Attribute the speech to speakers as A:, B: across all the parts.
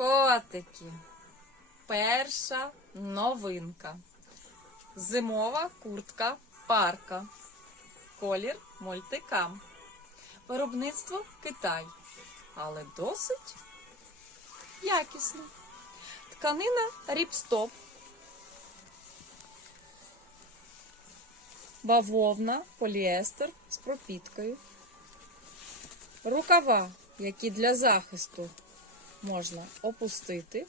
A: Котики. Перша новинка. Зимова куртка парка. Колір мультикам. Виробництво Китай. Але досить якісно. Тканина ріпстоп. Бавовна, поліестер з пропіткою. Рукава, які для захисту можна опустити,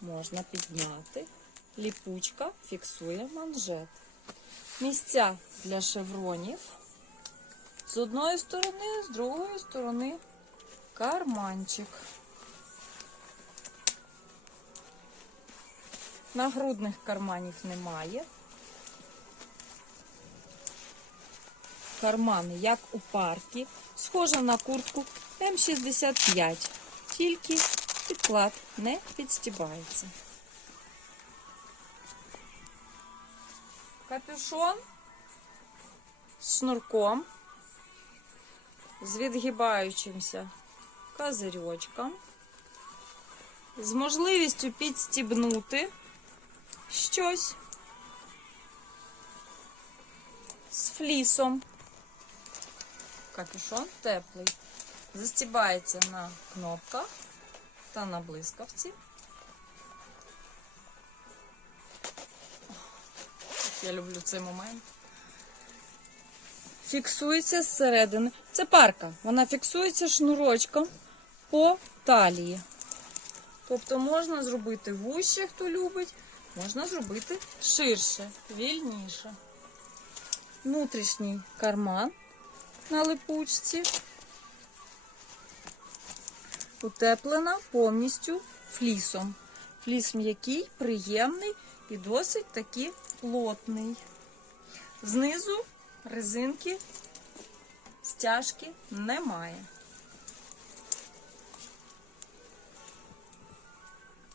A: можна підняти. Ліпучка фіксує манжет. Місця для шевронів. З одної сторони, з другої сторони карманчик. Нагрудних карманів немає. Кармани, як у паркі, схожа на куртку М65, тільки підклад не підстібається. Капюшон з шнурком, з відгибаючимся козирьочком, з можливістю підстібнути щось з флісом. Капюшон теплий. Застібається на кнопках та на блискавці. Я люблю цей момент. Фіксується зсередини. Це парка. Вона фіксується шнурочком по талії. Тобто можна зробити вуще, хто любить, можна зробити ширше, вільніше. Внутрішній карман на липучці. Утеплена повністю флісом. Фліс м'який, приємний і досить таки плотний. Знизу резинки стяжки немає.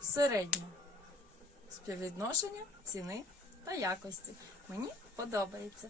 A: Середнє співвідношення ціни та якості. Мені подобається.